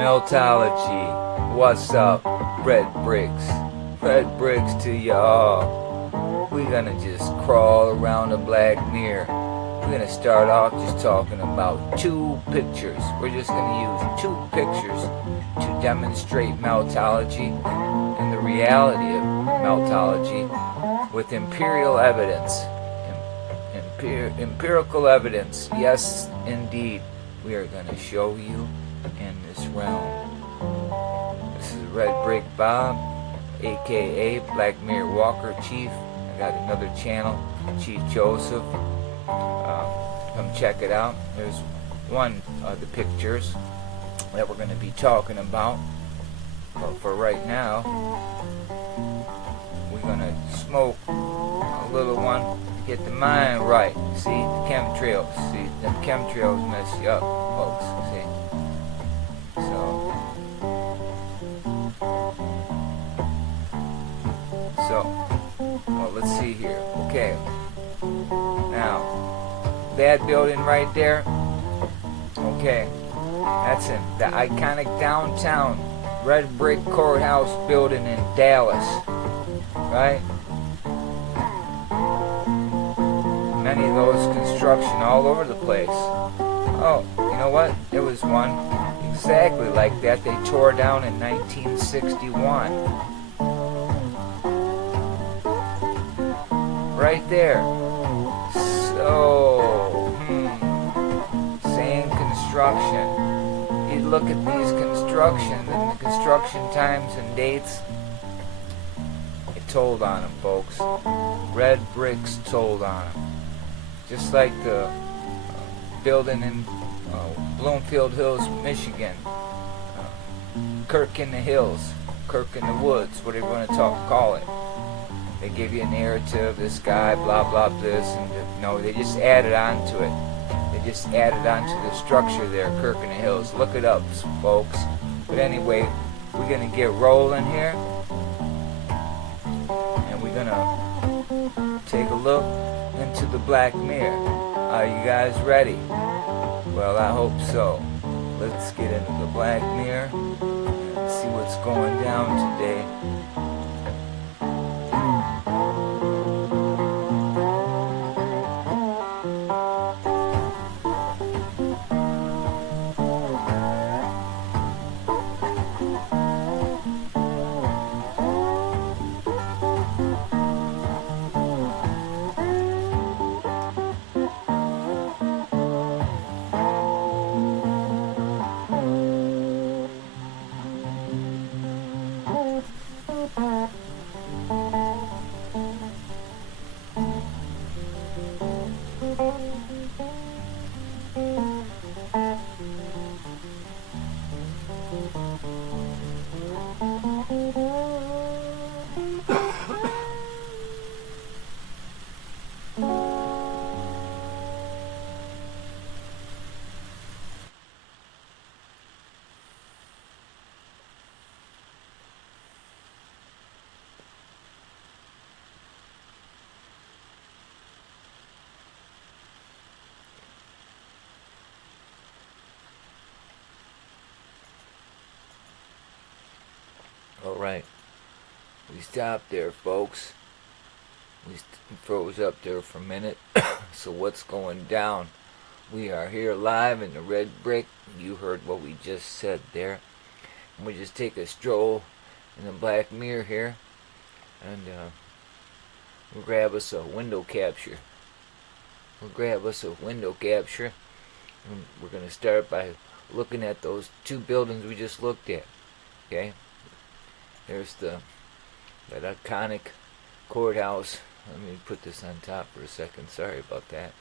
Meltology, what's up? Red bricks. Red bricks to y'all. We're gonna just crawl around the black mirror. We're gonna start off just talking about two pictures. We're just gonna use two pictures to demonstrate meltology and the reality of meltology with empirical evidence. Empirical evidence, yes indeed, we are going to show you in this realm. This is Red Brick Bob, aka Black Mirror Walker Chief. I got another channel, Chief Joseph. Come check it out. There's one of the pictures that we're going to be talking about. But for right now, we're going to smoke a little one to get the mind right. See, the chemtrails. See, them chemtrails mess you up, folks. See? Well, let's see here. Okay. Now, that building right there, okay, that's it. The iconic downtown red brick courthouse building in Dallas, right? Many of those construction all over the place. Oh, you know what? There was one exactly like that. They tore down in 1961. Right there. So, same construction. You look at these constructions and the construction times and dates, it told on them, folks. Red bricks told on them. Just like the building in Bloomfield Hills, Michigan. Kirk in the Hills, Kirk in the Woods, whatever you want to call it. They give you a narrative, this guy, blah, blah, this, and no, they just added on to it. They just added on to the structure there, Kirk in the Hills. Look it up, folks. But anyway, we're going to get rolling here. And we're going to take a look into the black mirror. Are you guys ready? Well, I hope so. Let's get into the black mirror and see what's going down today. Alright, we stopped there, folks. We froze up there for a minute. So what's going down? We are here live in the red brick. You heard what we just said there. And we just take a stroll in the black mirror here. And we'll grab us a window capture. And we're going to start by looking at those two buildings we just looked at. Okay? There's that iconic courthouse. Let me put this on top for a second. Sorry about that.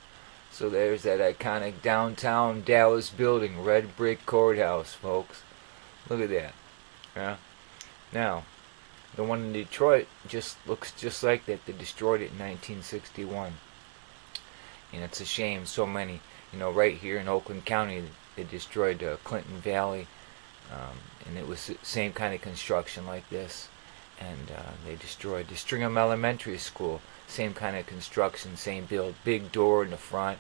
So there's that iconic downtown Dallas building, red brick courthouse, folks. Look at that. Yeah. Now, the one in Detroit just looks just like that. They destroyed it in 1961. And it's a shame. So many, right here in Oakland County, they destroyed Clinton Valley. And it was the same kind of construction like this. And they destroyed the Stringham Elementary School. Same kind of construction, same build. Big door in the front.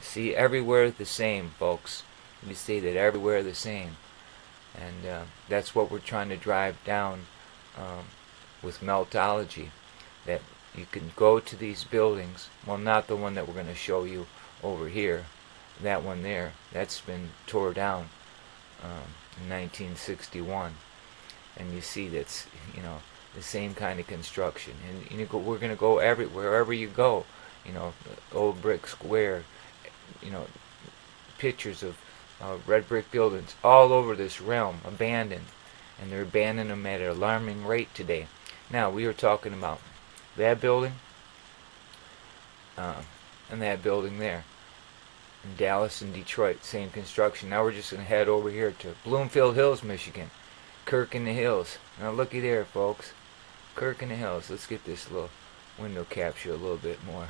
See, everywhere the same, folks. We say that everywhere the same. And that's what we're trying to drive down with Meltology, that you can go to these buildings. Well, not the one that we're going to show you over here. That one there, that's been tore down in 1961. And you see that's, the same kind of construction. And we're going to go wherever you go. Old brick square, pictures of red brick buildings all over this realm, abandoned. And they're abandoning them at an alarming rate today. Now, we were talking about that building and that building there. In Dallas and Detroit, same construction. Now we're just going to head over here to Bloomfield Hills, Michigan. Kirk in the Hills. Now looky there, folks. Kirk in the Hills. Let's get this little window capture a little bit more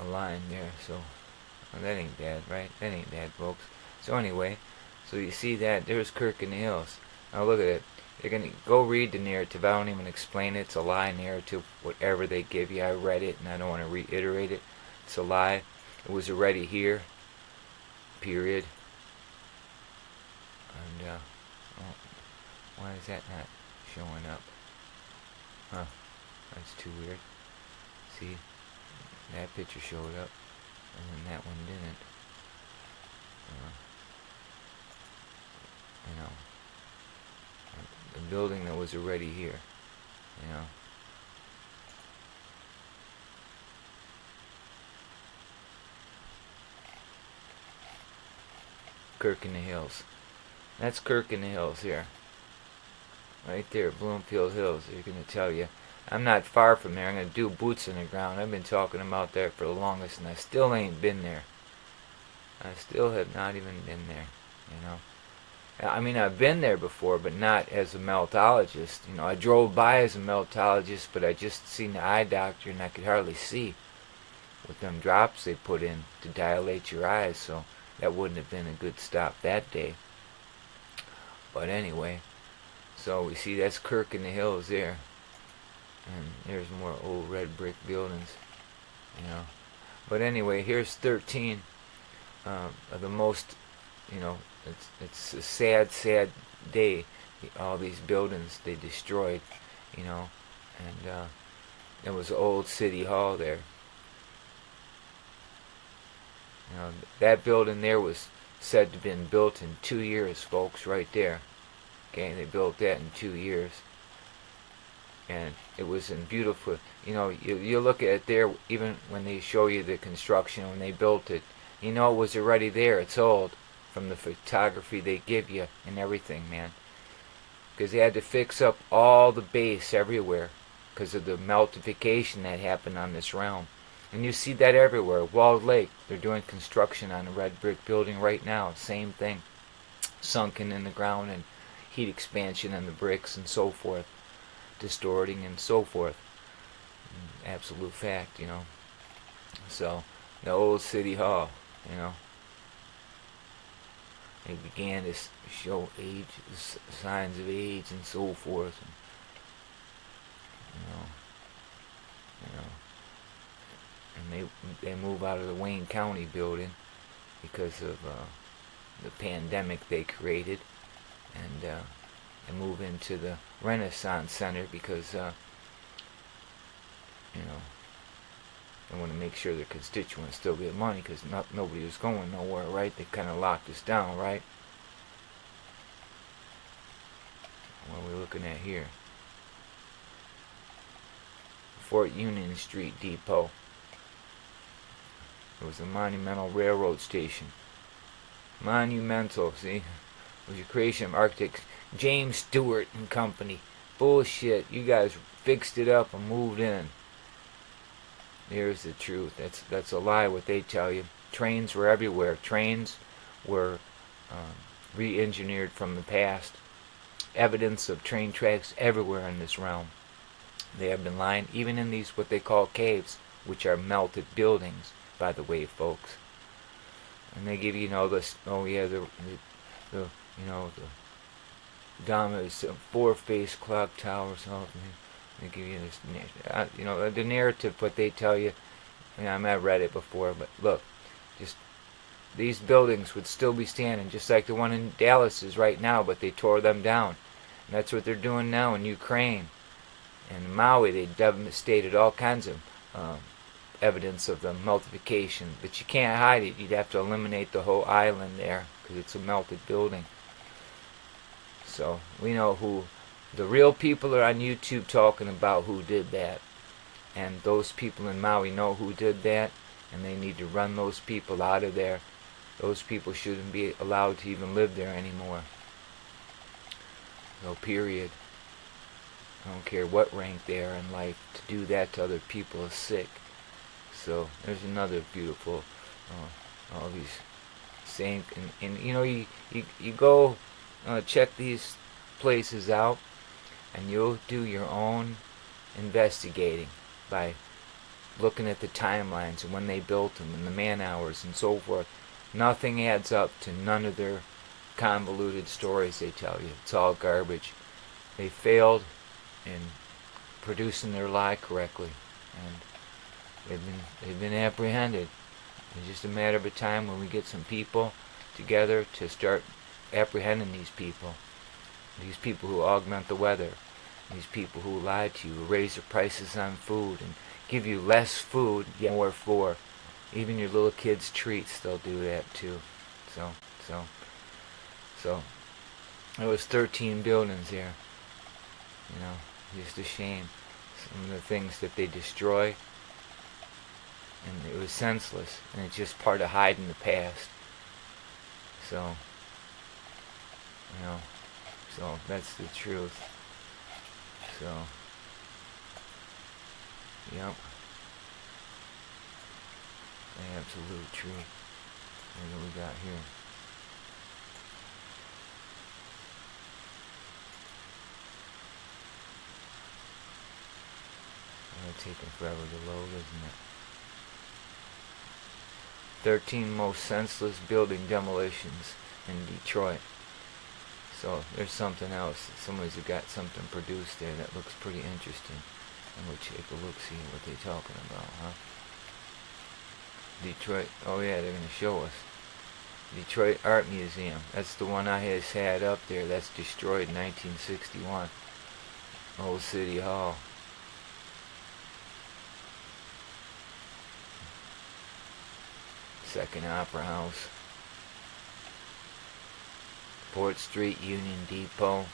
aligned there. So, well, that ain't bad, right? That ain't bad, folks. So anyway, so you see that, there's Kirk in the Hills. Now look at it. You're going to go read the narrative. I don't even explain it. It's a lie narrative, whatever they give you. I read it, and I don't want to reiterate it. It's a lie. It was already here, period. And, why is that not showing up? Huh, that's too weird. See, that picture showed up, and then that one didn't. The building that was already here, Kirk in the Hills. That's Kirk in the Hills here. Right there, Bloomfield Hills. They're going to tell you. I'm not far from there. I'm going to do boots in the ground. I've been talking about that for the longest, and I still ain't been there. I still have not even been there, I mean, I've been there before, but not as a meltologist. I drove by as a meltologist, but I just seen the eye doctor, and I could hardly see with them drops they put in to dilate your eyes, so that wouldn't have been a good stop that day. But anyway, so we see that's Kirk in the Hills there. And there's more old red brick buildings, But anyway, here's 13 of the most, it's a sad, sad day. All these buildings they destroyed, and there was an old city hall there. That building there was said to have been built in 2 years, folks, right there. Okay, they built that in 2 years. And it was in beautiful, you look at it there, even when they show you the construction, when they built it, it was already there. It's old from the photography they give you and everything, man. Because they had to fix up all the base everywhere because of the meltification that happened on this realm. And you see that everywhere. Walled Lake, they're doing construction on a red brick building right now. Same thing. Sunken in the ground and heat expansion in the bricks and so forth. Distorting and so forth. Absolute fact, So, the old city hall, They began to show age, signs of age and so forth. And they move out of the Wayne County building because of the pandemic they created, and they move into the Renaissance Center because they want to make sure their constituents still get money because nobody was going nowhere, right? They kind of locked us down, right? What are we looking at here? Fort Union Street Depot. It was a monumental railroad station. Monumental, see? It was a creation of architect James Stewart and Company. Bullshit. You guys fixed it up and moved in. Here's the truth. That's a lie what they tell you. Trains were everywhere. Trains were re-engineered from the past. Evidence of train tracks everywhere in this realm. They have been lying, even in these what they call caves, which are melted buildings, by the way, folks. And they give you, this. Oh yeah, the Dama's four-face clock tower or something. They give you this, the narrative, what they tell you. I read it before, but look, just these buildings would still be standing, just like the one in Dallas is right now, but they tore them down. And that's what they're doing now in Ukraine. In Maui, they devastated all kinds of evidence of the meltification. But you can't hide it. You'd have to eliminate the whole island there because it's a melted building. So we know who the real people are on YouTube talking about who did that. And those people in Maui know who did that, and they need to run those people out of there. Those people shouldn't be allowed to even live there anymore. No, period. I don't care what rank they are in life. To do that to other people is sick. So there's another beautiful, all these same, and you know, you go check these places out, and you'll do your own investigating by looking at the timelines and when they built them and the man hours and so forth. Nothing adds up to none of their convoluted stories they tell you. It's all garbage. They failed in producing their lie correctly, and they've been apprehended. It's just a matter of a time when we get some people together to start apprehending these people who augment the weather, these people who lie to you, who raise the prices on food and give you less food, yet more for. Even your little kids' treats, they'll do that too. So there was 13 buildings here. You know, just a shame. Some of the things that they destroy, and it was senseless, and it's just part of hiding the past. So, you know, so that's the truth. So, yep. The absolute truth. What do we got here? It's taking forever to load, isn't it? 13 most senseless building demolitions in Detroit. So there's something else. Somebody's got something produced there that looks pretty interesting. And we'll take a look, see what they're talking about, huh? Detroit. Oh yeah, they're going to show us. Detroit Art Museum. That's the one I had up there. That's destroyed in 1961. Old City Hall. Second Opera House. Port Street Union Depot.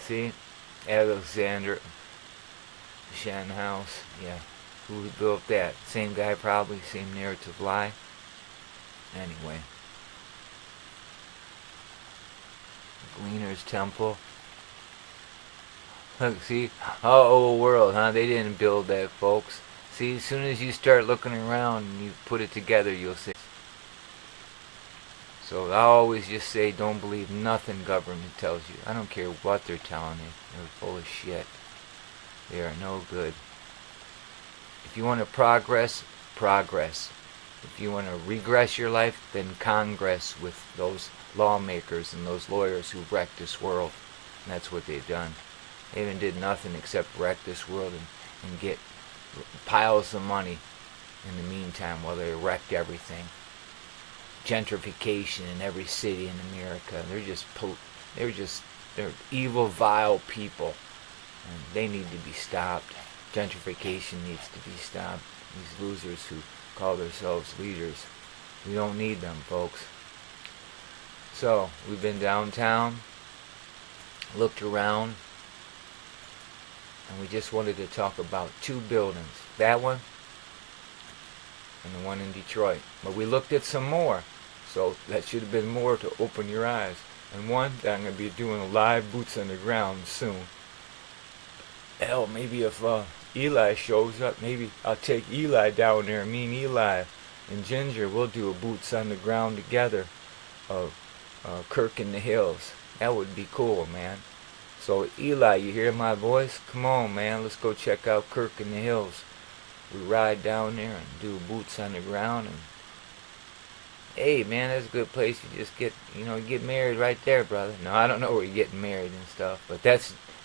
See? Alexander Shen House. Yeah. Who built that? Same guy probably. Same narrative lie. Anyway. Gleaner's Temple. Look, see? Old world, huh? They didn't build that, folks. See, as soon as you start looking around and you put it together, you'll see. So I always just say, don't believe nothing government tells you. I don't care what they're telling you. They're full of shit. They are no good. If you want to progress, progress. If you want to regress your life, then congress with those lawmakers and those lawyers who wrecked this world. And that's what they've done. They even did nothing except wreck this world and get piles of money in the meantime while they wrecked everything. Gentrification in every city in America. They're evil, vile people, and they need to be stopped. Gentrification needs to be stopped. These losers who call themselves leaders, we don't need them, folks. So we've been downtown, looked around, and we just wanted to talk about two buildings. That one and the one in Detroit. But we looked at some more. So that should have been more to open your eyes. And one that I'm going to be doing a live boots on the ground soon. Hell, maybe if Eli shows up, maybe I'll take Eli down there. Me and Eli and Ginger, we'll do a boots on the ground together of Kirk in the Hills. That would be cool, man. So Eli, you hear my voice? Come on, man, let's go check out Kirk in the Hills. We ride down there and do boots on the ground, and hey, man, that's a good place. You just get married right there, brother. No, I don't know where you're getting married and stuff, but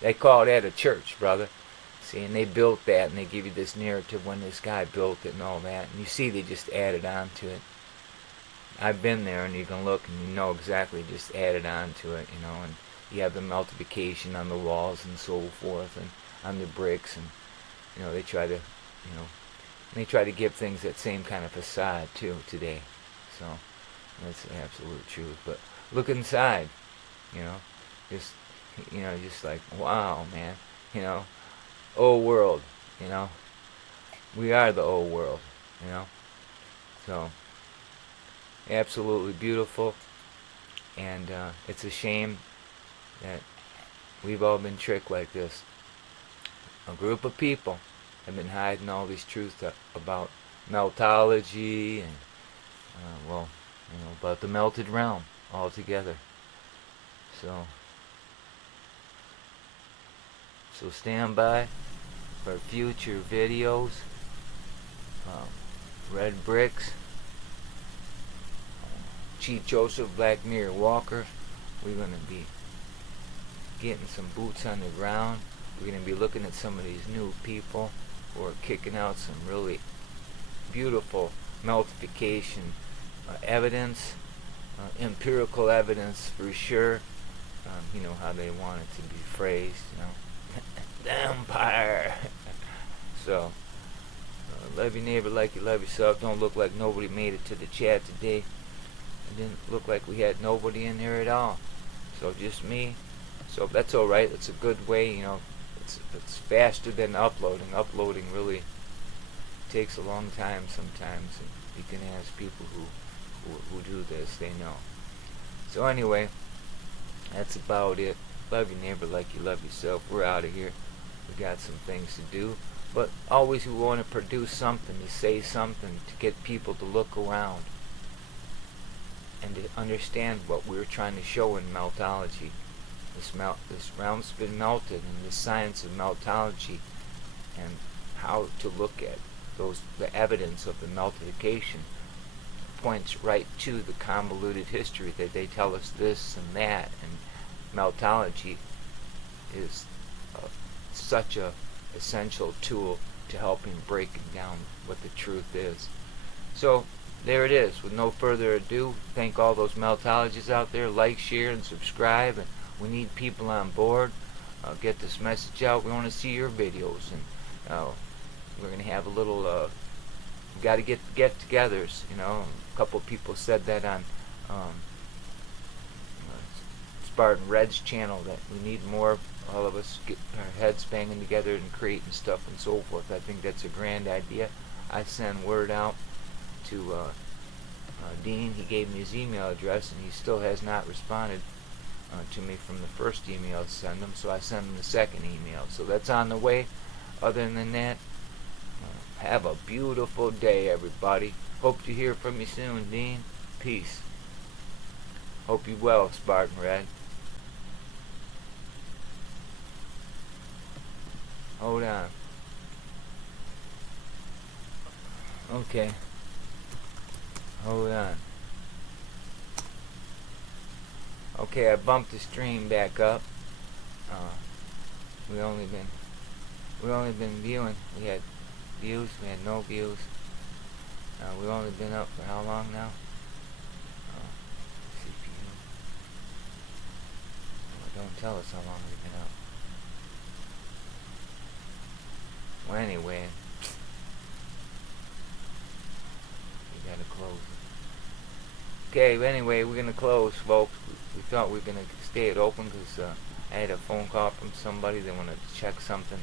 they call that a church, brother. See, and they built that, and they give you this narrative when this guy built it and all that. And you see, they just added on to it. I've been there, and you can look and you know exactly, just add it on to it, you know, and you have the multiplication on the walls and so forth, and on the bricks, and you know, they try to, you know, they try to give things that same kind of facade too today. So that's the absolute truth. But look inside, you know, just, you know, just like, wow, man, you know, old world, you know, we are the old world, you know. So absolutely beautiful, and it's a shame that we've all been tricked like this. A group of people have been hiding all these truths about meltology and, well, you know, about the melted realm altogether. So stand by for future videos. Red Bricks, Chief Joseph, Black Mirror Walker. We're going to be getting some boots on the ground. We're going to be looking at some of these new people who are kicking out some really beautiful multiplication evidence, empirical evidence for sure. You know how they want it to be phrased, you know. The empire. So, love your neighbor like you love yourself. Don't look like nobody made it to the chat today. It didn't look like we had nobody in there at all. So just me. So that's alright. It's a good way, you know. It's faster than uploading. Uploading really takes a long time sometimes. And you can ask people who do this. They know. So anyway, that's about it. Love your neighbor like you love yourself. We're out of here. We got some things to do. But always we want to produce something, to say something, to get people to look around and to understand what we're trying to show in meltology. This realm's been melted, and the science of meltology, and how to look at the evidence of the meltification points right to the convoluted history that they tell us this and that, and meltology is such a essential tool to helping breaking down what the truth is. So there it is. With no further ado, thank all those meltologists out there. Like, share, and subscribe. And we need people on board. Get this message out. We want to see your videos, and we're going to have a little. We got to get-togethers. You know, a couple of people said that on Spartan Red's channel, that we need more. All of us get our heads banging together and creating stuff and so forth. I think that's a grand idea. I send word out to Dean. He gave me his email address, and he still has not responded to me from the first email I sent him, so I sent him the second email. So that's on the way. Other than that, have a beautiful day, everybody. Hope to hear from you soon, Dean. Peace. Hope you well, Spartan Red. Hold on. Okay. Hold on. Okay, I bumped the stream back up. We only been viewing. We had views. We had no views. We've only been up for how long now? CPU. Don't tell us how long we've been up. Well, anyway, we gotta close it. Okay, anyway, we're gonna close, folks. We thought we were gonna stay it open because I had a phone call from somebody. They wanted to check something